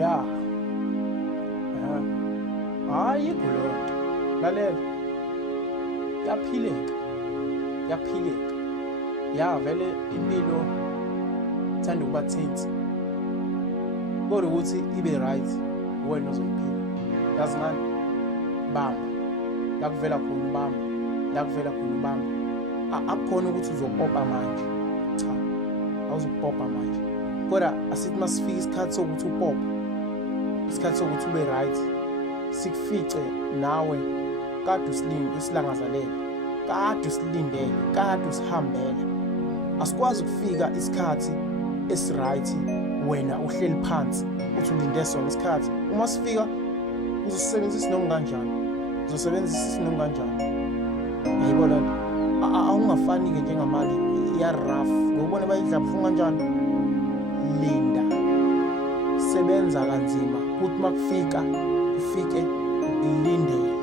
ya hayi kulona lalela yaphileka ya vele impilo thanda ukuba tense kodwa ukuthi ibe right wena ozoyiphila yazi ngani bamba la kuvela khona ubamba akukhona ukuthi uzopopa manje cha awuzupopa manje kodwa asithi masifika isikhathi sokuthi upope isikhathi sokuthi ube right sikufice nawe kade usilangazalele kade usilindele kade usihambele asikwazi ukufika isikhathi esiright wena uhleli phansi uthi ulinde sona isikhathi uma sifika uzosebenzisa isinongo kanjani yayibona awungafani ke njengamali ya rough ngobona bayidla buhlungu kanjani linda sebenza kanzima ukuthi makufika ufike ulindele